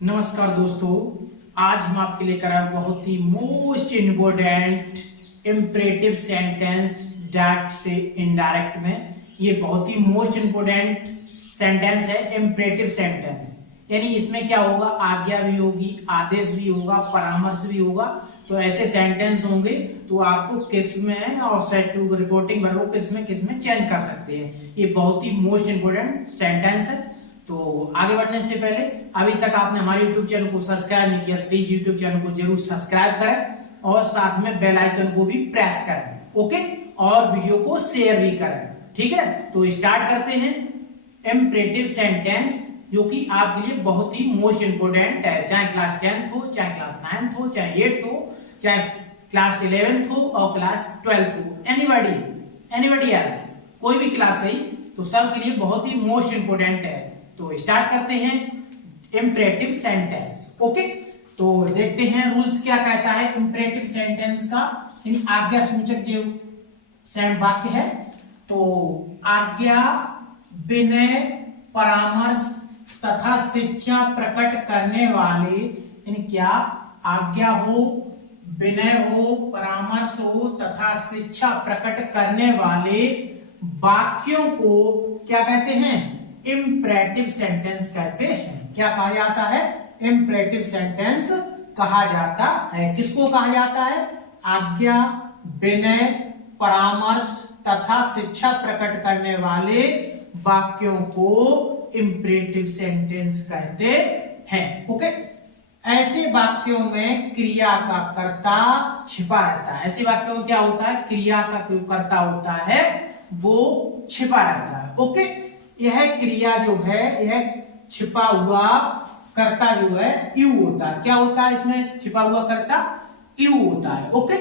नमस्कार दोस्तों, आज हम आपके लिए कर बहुत ही most important imperative sentence direct से इनडायरेक्ट में। ये बहुत ही मोस्ट इम्पोर्टेंट सेंटेंस है इम्परेटिव सेंटेंस। यानी इसमें क्या होगा, आज्ञा भी होगी, आदेश भी होगा, परामर्श भी होगा। तो ऐसे सेंटेंस होंगे तो आपको किस में और सेट टू रिपोर्टिंग वर्ब को किस में चेंज कर सकते हैं। ये बहुत ही मोस्ट इम्पोर्टेंट सेंटेंस है। तो आगे बढ़ने से पहले अभी तक आपने हमारे YouTube चैनल को सब्सक्राइब नहीं किया, प्लीज YouTube चैनल को जरूर सब्सक्राइब करें और साथ में बेल आइकन को भी प्रेस करें, ओके। और वीडियो को शेयर भी करें, ठीक है। तो स्टार्ट करते हैं इम्परेटिव सेंटेंस, जो कि आपके लिए बहुत ही मोस्ट इंपोर्टेंट है। चाहे क्लास 10th हो, चाहे क्लास 9th हो, चाहे 8th हो, चाहे क्लास 11th हो और क्लास 12th हो, एनीबॉडी एल्स, कोई भी क्लास सही, तो सबके लिए बहुत ही मोस्ट इंपोर्टेंट है। तो स्टार्ट करते हैं इम्परेटिव सेंटेंस, ओके। तो देखते हैं रूल्स क्या कहता है इम्परेटिव सेंटेंस का। आज्ञा सूचक जो वाक्य है, तो आज्ञा, विनय, परामर्श तथा शिक्षा प्रकट करने वाले, यानी क्या आज्ञा हो, विनय हो, परामर्श हो तथा शिक्षा प्रकट करने वाले वाक्यों को क्या कहते हैं, इम्परेटिव सेंटेंस कहते हैं। क्या कहा जाता है, इम्परेटिव सेंटेंस कहा जाता है। किसको कहा जाता है, आज्ञा, विनय, परामर्श तथा शिक्षा प्रकट करने वाले वाक्यों को इम्परेटिव सेंटेंस कहते हैं, ओके। ऐसे वाक्यों में क्रिया का कर्ता छिपा रहता है। ऐसे वाक्यों में क्या होता है, क्रिया का जो कर्ता होता है वो छिपा रहता है, ओके। यह क्रिया जो है, यह छिपा हुआ कर्ता जो है यू होता है। क्या होता है इसमें छिपा हुआ कर्ता, यू होता है, ओके।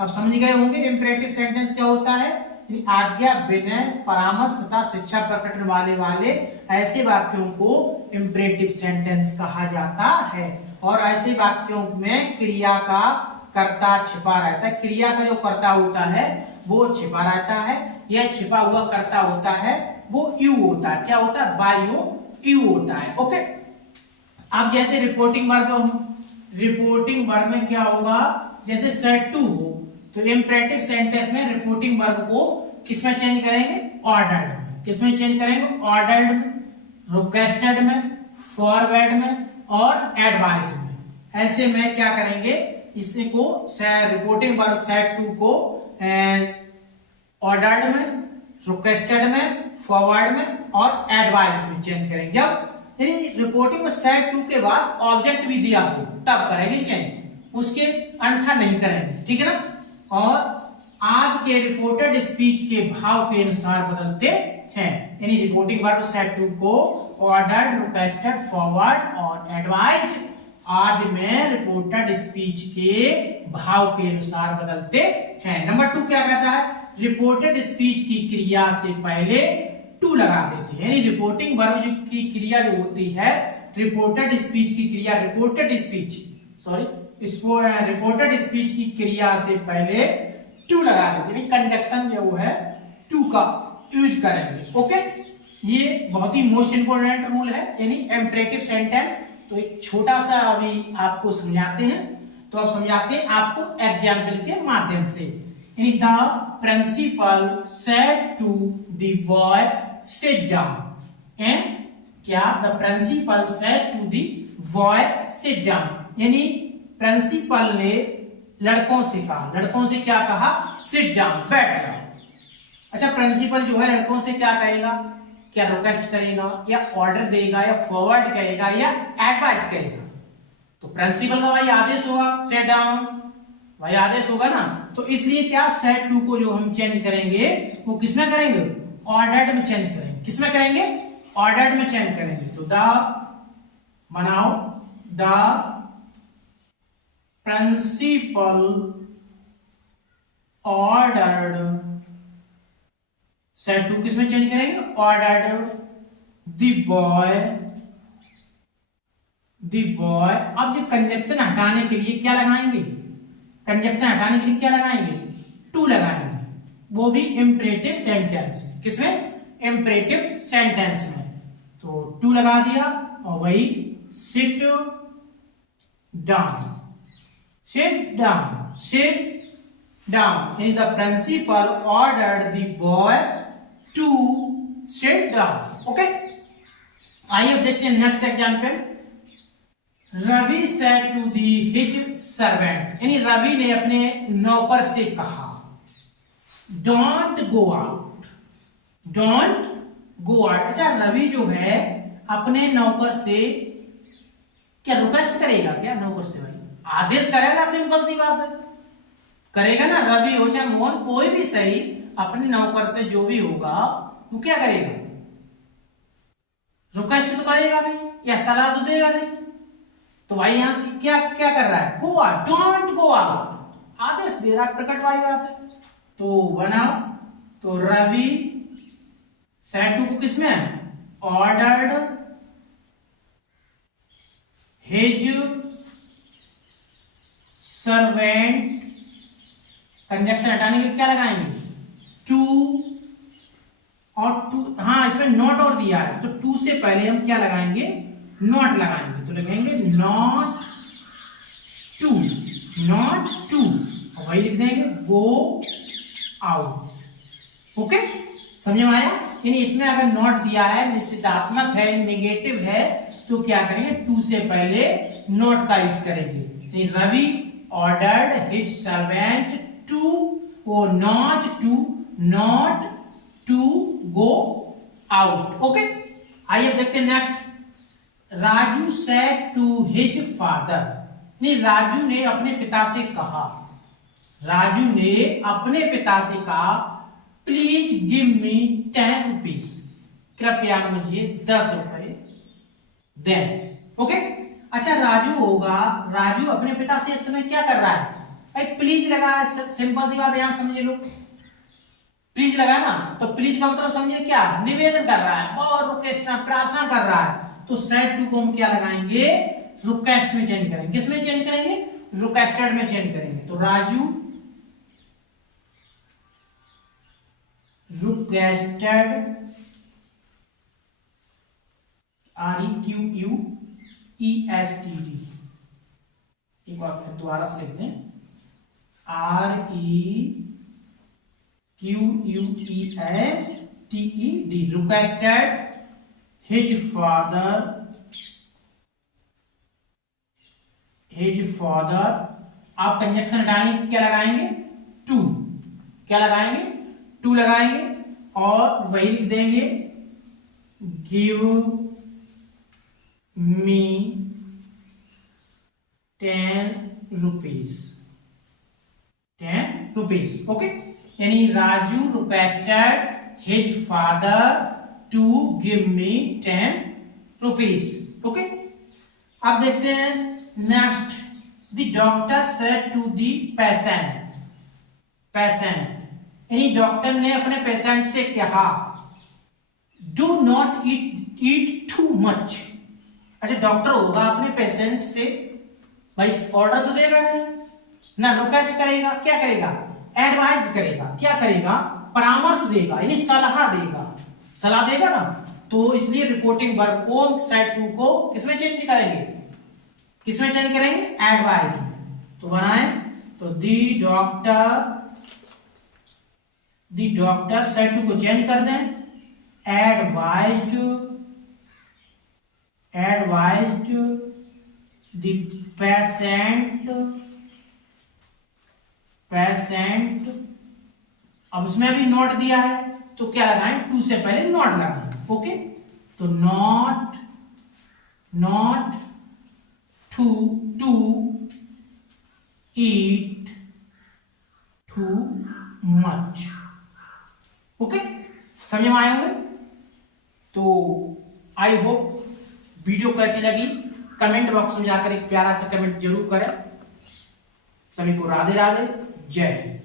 अब समझ गए होंगे इम्परेटिव सेंटेंस क्या होता है। आज्ञा, विनय, परामर्श तथा शिक्षा प्रकटन वाले ऐसे वाक्यों को इम्परेटिव सेंटेंस कहा जाता है। और ऐसे वाक्यों में क्रिया का कर्ता छिपा रहता है। क्रिया का जो कर्ता होता है वो छिपा रहता है। यह छिपा हुआ कर्ता होता है वो यू होता है। क्या होता है, बायो यू होता है, ओके। अब जैसे रिपोर्टिंग वर्ब में क्या होगा, जैसे सेड टू हो, तो इम्परेटिव सेंटेंस में रिपोर्टिंग वर्ब को किसमें चेंज करेंगे, ऑर्डर्ड में। किसमें चेंज करेंगे, ऑर्डर्ड में, रिक्वेस्टेड में, फॉरवर्ड में और एडवाइज्ड में। ऐसे में क्या करेंगे, इसी को रिपोर्टिंग वर्ब सेड टू को ऑर्डर्ड में, रिक्वेस्टेड में, फॉरवर्ड में और एडवाइज्ड में चेंज करेंगे। जब रिपोर्टिंग में सेड टू के बाद ऑब्जेक्ट भी दिया हो तब करेंगे चेंज, उसके अन्यथा नहीं करेंगे, ठीक है ना। और आज के रिपोर्टेड स्पीच के भाव के अनुसार बदलते हैं। यानी रिपोर्टिंग वर्ब सेड टू को ऑर्डर्ड, रिक्वेस्टेड, फॉरवर्ड और एडवाइज्ड आदि में रिपोर्टेड स्पीच के भाव के अनुसार बदलते हैं। नंबर 2 क्या कहता है, रिपोर्टेड स्पीच की क्रिया से पहले टू लगा देते हैं। यानी रिपोर्टिंग वर्ब की क्रिया जो होती है, रिपोर्टेड स्पीच की क्रिया, रिपोर्टेड स्पीच की क्रिया से पहले टू लगा देते हैं। कंजक्शन जो है टू का यूज करेंगे, ओके। ये बहुत ही मोस्ट इंपोर्टेंट रूल है, यानी इम्परेटिव सेंटेंस। तो एक छोटा सा अभी आपको समझाते हैं। तो अब समझाते हैं आपको एग्जाम्पल के माध्यम से। यानी the principal said to the boy sit down. And क्या, the principal said to the boy sit down, यानी प्रिंसिपल ने लड़कों से कहा, लड़कों से क्या कहा, सिट डाउन, बैठ जाओ। अच्छा, प्रिंसिपल जो है लड़कों से क्या कहेगा, क्या रिक्वेस्ट करेगा या ऑर्डर देगा या फॉरवर्ड करेगा या एडवाइज करेगा। तो प्रिंसिपल का भाई आदेश होगा, सेट डाउन, भाई आदेश होगा ना। तो इसलिए क्या, सेट टू को जो हम चेंज करेंगे वो किसमें करेंगे, ऑर्डर्ड में चेंज करेंगे। किसमें करेंगे, ऑर्डर्ड में चेंज करेंगे। तो द बनाओ, the principle ordered, set to किसमें चेंज करेंगे, ऑर्डर्ड द बॉय। अब जो कंजक्शन हटाने के लिए क्या लगाएंगे, कंजक्शन हटाने के लिए क्या लगाएंगे, टू लगाएंगे। वो भी इम्परेटिव सेंटेंस, किसमें, इम्परेटिव सेंटेंस में। तो टू लगा दिया और वही sit down, sit down, sit down. यानी the principal ordered the boy to sit down. Okay? आइए अब देखते हैं next example. Ravi said to the his servant, यानी रवि ने अपने नौकर से कहा don't go out, don't go out। अच्छा, रवि जो है अपने नौकर से क्या रिक्वेस्ट करेगा? क्या नौकर से भाई आदेश करेगा? सिंपल सी बात है, करेगा ना। रवि हो चाहे मोहन, कोई भी सही, अपने नौकर से जो भी होगा वो क्या करेगा? रिक्वेस्ट तो करेगा नहीं या सलाह तो देगा नहीं। तो भाई यहाँ क्या क्या कर रहा है? Go out, don't go out, आदेश दे रहा है, प्रकट वाली बात है। तो बनाओ, तो रवि सेड टू को किसमें? ऑर्डर्ड हिज सर्वेंट, कंजक्शन हटाने के लिए क्या लगाएंगे? टू, और टू, हाँ इसमें नॉट और दिया है तो टू से पहले हम क्या लगाएंगे? नॉट लगाएंगे। तो लगाएंगे नॉट टू, नॉट टू, और वही लिख देंगे गो आउट। ओके, समझ में आया? यानी इसमें अगर नॉट दिया है, निश्चितात्मक है, नेगेटिव है, तो क्या करेंगे? टू से पहले नॉट का यूज करेंगे। Ravi ordered his servant to, वो not to go out. Okay, आइए देखते हैं next. Raju said to his father, नहीं राजू ने अपने पिता से कहा, राजू ने अपने पिता से कहा प्लीज गिव मी 10 रुपीज, कृपया मुझे 10 रुपए दें। ओके, अच्छा राजू होगा, राजू अपने पिता से इस समय क्या कर रहा है? भाई प्लीज लगा है, सिंपल सी बात है, यहां समझ लो, प्लीज लगा ना, तो प्लीज का मतलब समझिए क्या? निवेदन कर रहा है और रिक्वेस्ट, प्रार्थना कर रहा है। तो सेड टू को हम क्या लगाएंगे? रिक्वेस्ट में चेंज करेंगे। किस में चेंज करेंगे? रिक्वेस्टेड में चेंज करेंगे। तो राजू रिक्वेस्टेड, REQUESTED, एक बार फिर दोबारा से लिखते हैं, REQUESTED, requested his father, आप कंजक्शन हटाने क्या लगाएंगे? टू, क्या लगाएंगे? टू लगाएंगे, और वही लिख देंगे give me 10 rupees, 10 rupees. Okay, यानी Raju requested his father to give me 10 rupees. Okay, अब देखते हैं next. The doctor said to the patient, यानी डॉक्टर ने अपने पेशेंट से कहा do not eat too much. अच्छा, डॉक्टर होगा अपने पेशेंट से भाई ऑर्डर तो देगा नहीं ना, रिक्वेस्ट करेगा, क्या करेगा? एडवाइज करेगा, क्या करेगा? परामर्श देगा, यानी सलाह देगा, सलाह देगा ना। तो इसलिए रिपोर्टिंग वर्ब को सेड टू को किसमें चेंज करेंगे? किसमें चेंज करेंगे? एडवाइज में। तो बनाए, तो दी डॉक्टर सेड टू को चेंज कर दें, एडवाइज्ड द पेशेंट, अब उसमें भी नॉट दिया है तो क्या लगाएं? टू से पहले नॉट लगाएं। ओके, तो not to eat too much. Okay, समझ में आए होंगे? तो आई होप वीडियो कैसी लगी, कमेंट बॉक्स में जाकर एक प्यारा सा कमेंट जरूर करें। सभी को राधे राधे, जय हिंद।